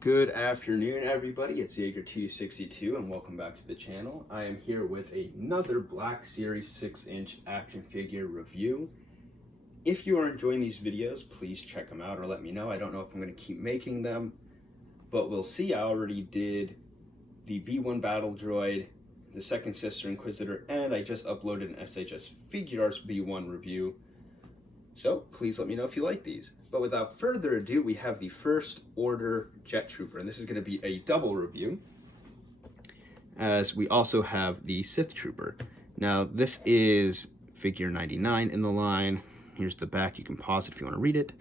Good afternoon, everybody. It's Jaeger262, and welcome back to the channel. I am here with another Black Series 6-inch action figure review. If you are enjoying these videos, please check them out or let me know. I don't know if I'm going to keep making them, but we'll see. I already did the B1 Battle Droid, the Second Sister Inquisitor, and I just uploaded an SHS Figure Arts B1 review. So please let me know if you like these. But without further ado, we have the First Order Jettrooper, and this is going to be a double review, as we also have the Sithtrooper. Now, this is figure 99 in the line. Here's the back. You can pause it if you want to read it.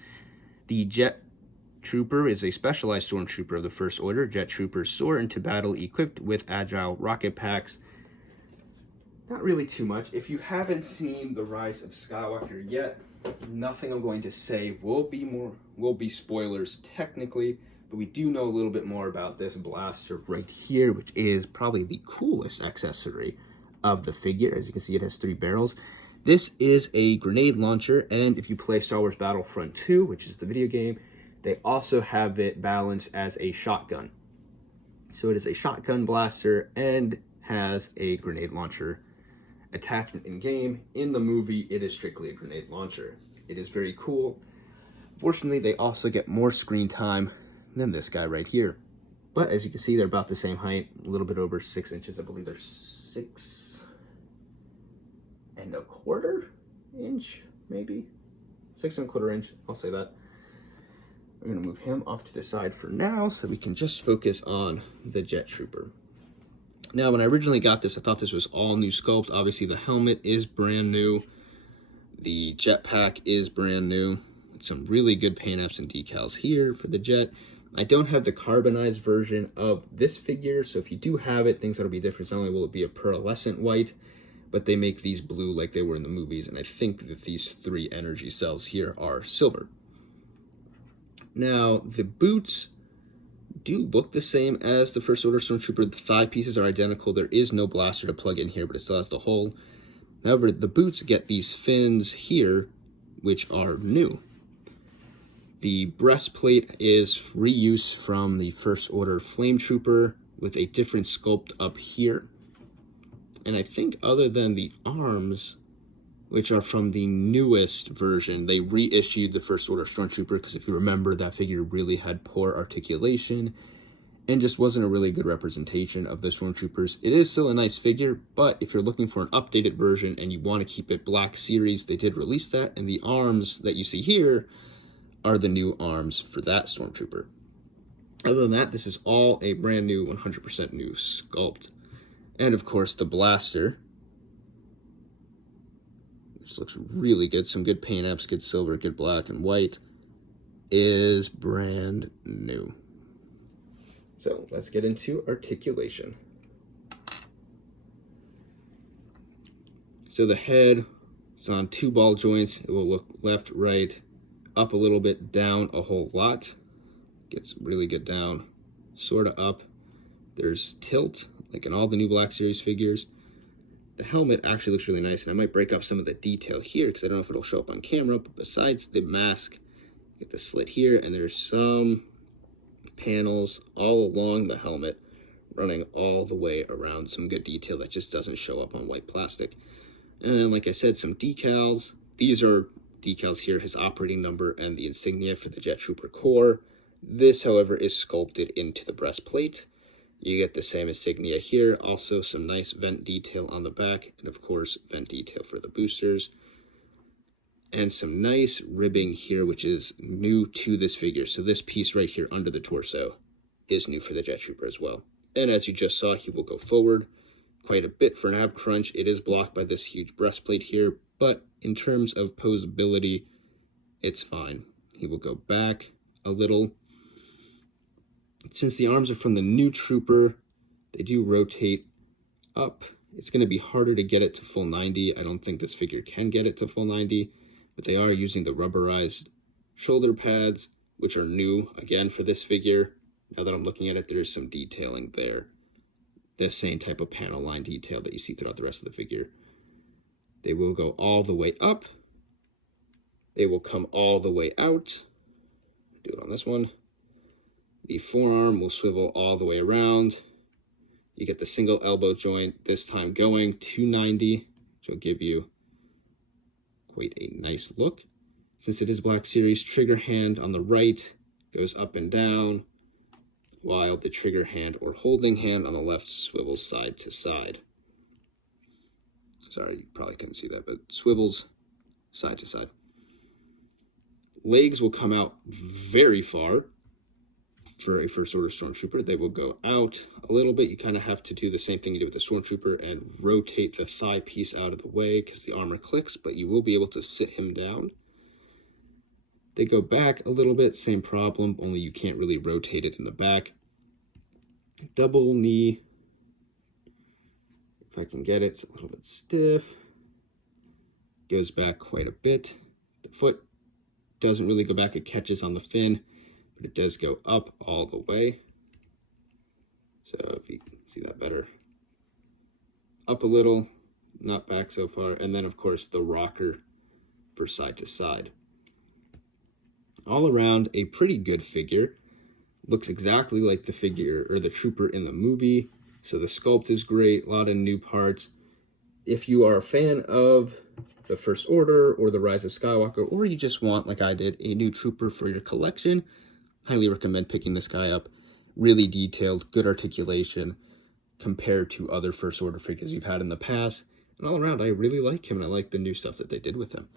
The Jettrooper is a specialized stormtrooper of the First Order. Jettroopers soar into battle equipped with agile rocket packs. Not really too much. If you haven't seen The Rise of Skywalker yet, nothing I'm going to say will be spoilers technically, but we do know a little bit more about this blaster right here, which is probably the coolest accessory of the figure. As you can see, it has 3 barrels. This is a grenade launcher, and if you play Star Wars Battlefront 2, which is the video game, they also have it balanced as a shotgun. So it is a shotgun blaster and has a grenade launcher attachment in game. In the movie, it is strictly a grenade launcher. It is very cool. Fortunately, they also get more screen time than this guy right here. But as you can see, they're about the same height, a little bit over 6 inches. I believe they're 6 1/4 inch, maybe 6 1/4 inch. I'll say that. We're gonna move him off to the side for now so we can just focus on the Jettrooper. Now, when I originally got this, I thought this was all new sculpt. Obviously, the helmet is brand new. The jetpack is brand new. Some really good paint apps and decals here for the jet. I don't have the carbonized version of this figure, so if you do have it, things that'll be different. Not only will it be a pearlescent white, but they make these blue like they were in the movies, and I think that these 3 energy cells here are silver. Now, the boots do look the same as the First Order Stormtrooper. The thigh pieces are identical. There is no blaster to plug in here, but it still has the hole. However, the boots get these fins here, which are new. The breastplate is reuse from the First Order Flame Trooper with a different sculpt up here. And I think other than the arms, which are from the newest version, they reissued the First Order Stormtrooper, because if you remember, that figure really had poor articulation and just wasn't a really good representation of the Stormtroopers. It is still a nice figure, but if you're looking for an updated version and you want to keep it Black Series, they did release that, and the arms that you see here are the new arms for that Stormtrooper. Other than that, this is all a brand new, 100% new sculpt. And of course, the blaster, which looks really good, some good paint apps, good silver, good black and white, is brand new. So let's get into articulation. So the head is on 2 ball joints. It will look left, right, up a little bit, down a whole lot. Gets really good down, sort of up. There's tilt, like in all the new Black Series figures. The helmet actually looks really nice, and I might break up some of the detail here because I don't know if it'll show up on camera, but besides the mask, get the slit here, and there's some panels all along the helmet running all the way around. Some good detail that just doesn't show up on white plastic. And then, like I said, some decals. These are decals here, his operating number and the insignia for the Jettrooper core. This, however, is sculpted into the breastplate. You get the same insignia here, also some nice vent detail on the back, and of course, vent detail for the boosters. And some nice ribbing here, which is new to this figure. So this piece right here under the torso is new for the Jettrooper as well. And as you just saw, he will go forward quite a bit for an ab crunch. It is blocked by this huge breastplate here, but in terms of posability, it's fine. He will go back a little. Since the arms are from the new Trooper, they do rotate up. It's going to be harder to get it to full 90. I don't think this figure can get it to full 90, but they are using the rubberized shoulder pads, which are new again for this figure. Now that I'm looking at it, there is some detailing there. The same type of panel line detail that you see throughout the rest of the figure. They will go all the way up. They will come all the way out. Do it on this one. The forearm will swivel all the way around. You get the single elbow joint, this time going 290, which will give you quite a nice look. Since it is Black Series, trigger hand on the right goes up and down, while the trigger hand or holding hand on the left swivels side to side. Sorry, you probably couldn't see that, but swivels side to side. Legs will come out very far for a First Order Stormtrooper. They will go out a little bit. You kind of have to do the same thing you do with the Stormtrooper and rotate the thigh piece out of the way because the armor clicks, but you will be able to sit him down. They go back a little bit, same problem, only you can't really rotate it in the back. Double knee, if I can get it, it's a little bit stiff. Goes back quite a bit. The foot doesn't really go back, it catches on the fin, but it does go up all the way. So if you can see that better. Up a little, not back so far, and then of course the rocker for side to side. All around a pretty good figure. Looks exactly like the figure or the trooper in the movie. So the sculpt is great, a lot of new parts. If you are a fan of the First Order or the Rise of Skywalker, or you just want, like I did, a new trooper for your collection, highly recommend picking this guy up. Really detailed, good articulation compared to other First Order figures you've had in the past. And all around, I really like him, and I like the new stuff that they did with him.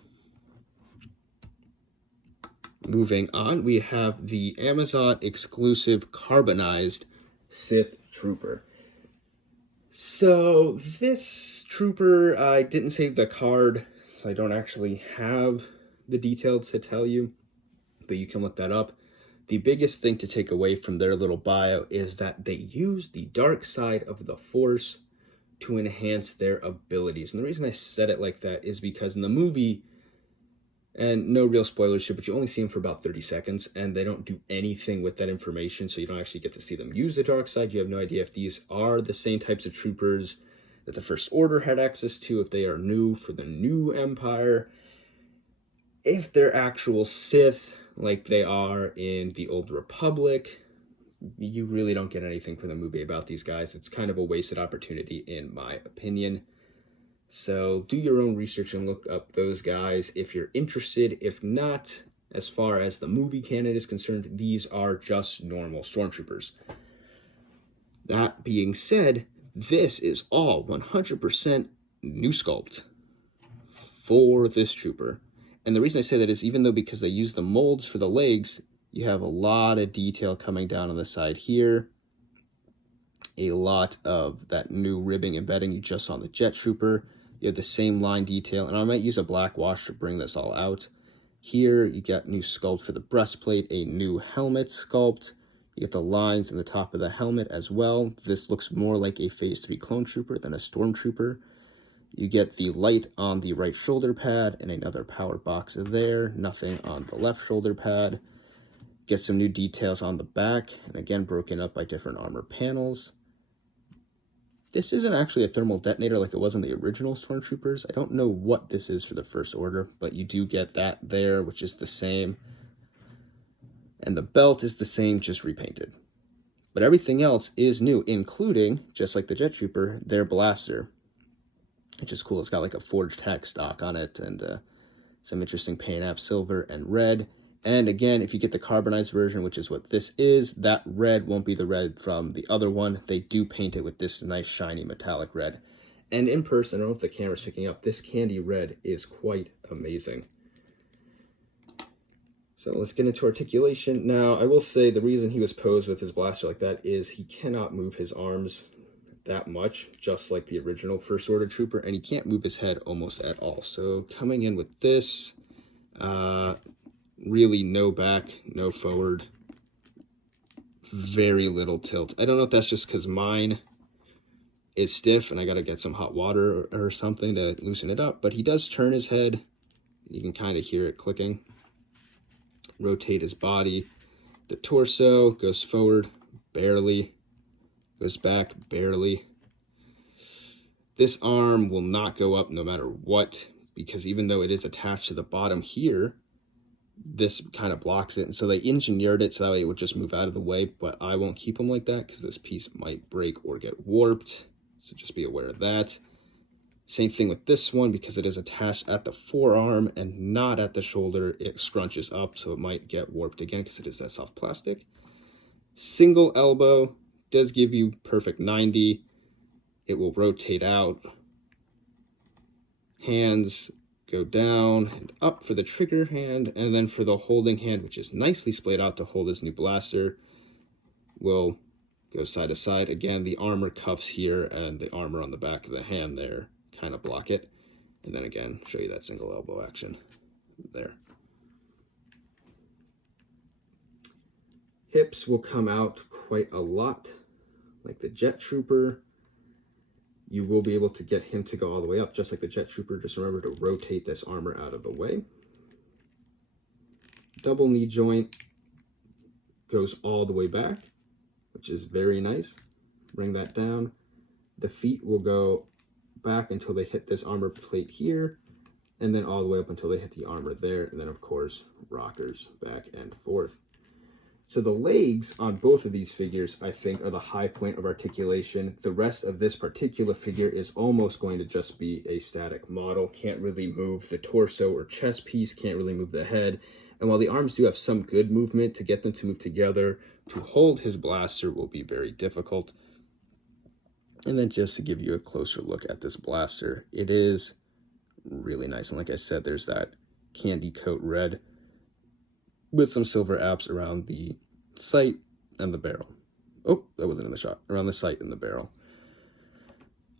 Moving on, we have the Amazon exclusive carbonized Sith Trooper. So this trooper, I didn't save the card, so I don't actually have the details to tell you, but you can look that up. The biggest thing to take away from their little bio is that they use the dark side of the Force to enhance their abilities. And the reason I said it like that is because in the movie, and no real spoilers here, but you only see them for about 30 seconds, and they don't do anything with that information, so you don't actually get to see them use the dark side. You have no idea if these are the same types of troopers that the First Order had access to, if they are new for the new Empire, if they're actual Sith, like they are in the Old Republic. You really don't get anything from the movie about these guys. It's kind of a wasted opportunity, in my opinion. So do your own research and look up those guys if you're interested. If not, as far as the movie canon is concerned, these are just normal stormtroopers. That being said, this is all 100% new sculpt for this trooper. And the reason I say that is even though because they use the molds for the legs, you have a lot of detail coming down on the side here. A lot of that new ribbing embedding you just saw on the Jettrooper. You have the same line detail, and I might use a black wash to bring this all out. Here, you got new sculpt for the breastplate, a new helmet sculpt. You get the lines in the top of the helmet as well. This looks more like a Phase 3 clone trooper than a stormtrooper. You get the light on the right shoulder pad and another power box there. Nothing on the left shoulder pad. Get some new details on the back, and again, broken up by different armor panels. This isn't actually a thermal detonator like it was in the original Stormtroopers. I don't know what this is for the First Order, but you do get that there, which is the same. And the belt is the same, just repainted. But everything else is new, including, just like the Jettrooper, their blaster, which is cool. It's got like a forged hex stock on it and some interesting paint apps, silver and red. And again, if you get the carbonized version, which is what this is, that red won't be the red from the other one. They do paint it with this nice shiny metallic red. And in person, I don't know if the camera's picking up, this candy red is quite amazing. So let's get into articulation. Now, I will say the reason he was posed with his blaster like that is he cannot move his arms that much, just like the original First Order Trooper, and he can't move his head almost at all. So coming in with this, really no back, no forward, very little tilt. I don't know if that's just because mine is stiff and I got to get some hot water or something to loosen it up, but he does turn his head. You can kind of hear it clicking. Rotate his body. The torso goes forward, barely. Goes back, barely. This arm will not go up no matter what, because even though it is attached to the bottom here, this kind of blocks it. And so they engineered it so that way it would just move out of the way, but I won't keep them like that because this piece might break or get warped. So just be aware of that. Same thing with this one, because it is attached at the forearm and not at the shoulder, it scrunches up, so it might get warped again because it is that soft plastic. Single elbow does give you perfect 90. It will rotate out. Hands go down and up for the trigger hand, and then for the holding hand, which is nicely splayed out to hold this new blaster, will go side to side. Again, the armor cuffs here and the armor on the back of the hand there kind of block it. And then again, show you that single elbow action there. Hips will come out quite a lot, like the Jettrooper. You will be able to get him to go all the way up, just like the Jettrooper. Just remember to rotate this armor out of the way. Double knee joint goes all the way back, which is very nice. Bring that down. The feet will go back until they hit this armor plate here, and then all the way up until they hit the armor there, and then of course rockers back and forth. So the legs on both of these figures, I think, are the high point of articulation. The rest of this particular figure is almost going to just be a static model. Can't really move the torso or chest piece, can't really move the head. And while the arms do have some good movement, to get them to move together to hold his blaster will be very difficult. And then just to give you a closer look at this blaster, it is really nice. And like I said, there's that candy coat red with some silver apps around the sight and the barrel. Oh, that wasn't in the shot. Around the sight and the barrel.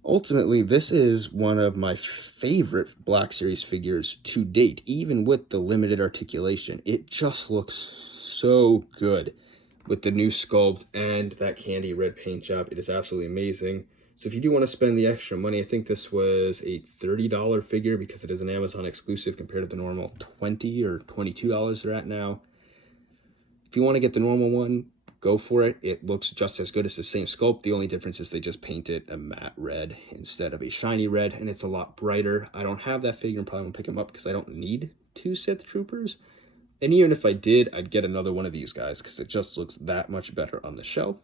Ultimately, this is one of my favorite Black Series figures to date, even with the limited articulation. It just looks so good with the new sculpt and that candy red paint job. It is absolutely amazing. So if you do want to spend the extra money, I think this was a $30 figure because it is an Amazon exclusive compared to the normal $20 or $22 they're at now. If you want to get the normal one, go for it. It looks just as good as the same sculpt. The only difference is they just paint it a matte red instead of a shiny red, and it's a lot brighter. I don't have that figure and probably won't pick them up because I don't need 2 Sith Troopers. And even if I did, I'd get another one of these guys because it just looks that much better on the shelf.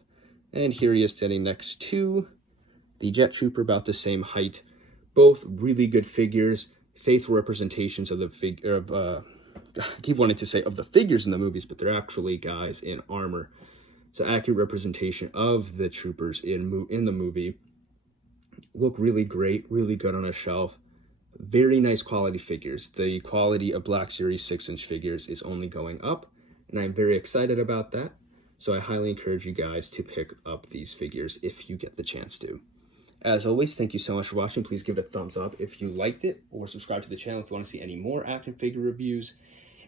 And here he is standing next to the Jettrooper, about the same height. Both really good figures, faithful representations of the figure I keep wanting to say of the figures in the movies, but they're actually guys in armor. So accurate representation of the troopers in the movie. Look really great, really good on a shelf. Very nice quality figures. The quality of Black Series 6-inch figures is only going up, and I'm very excited about that. So I highly encourage you guys to pick up these figures if you get the chance to. As always, thank you so much for watching. Please give it a thumbs up if you liked it, or subscribe to the channel if you want to see any more action figure reviews.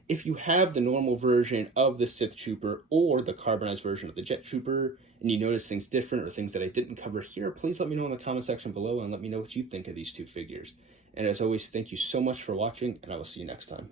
If you have the normal version of the Sith Trooper or the carbonized version of the Jettrooper, and you notice things different or things that I didn't cover here, please let me know in the comment section below and let me know what you think of these two figures. And as always, thank you so much for watching, and I will see you next time.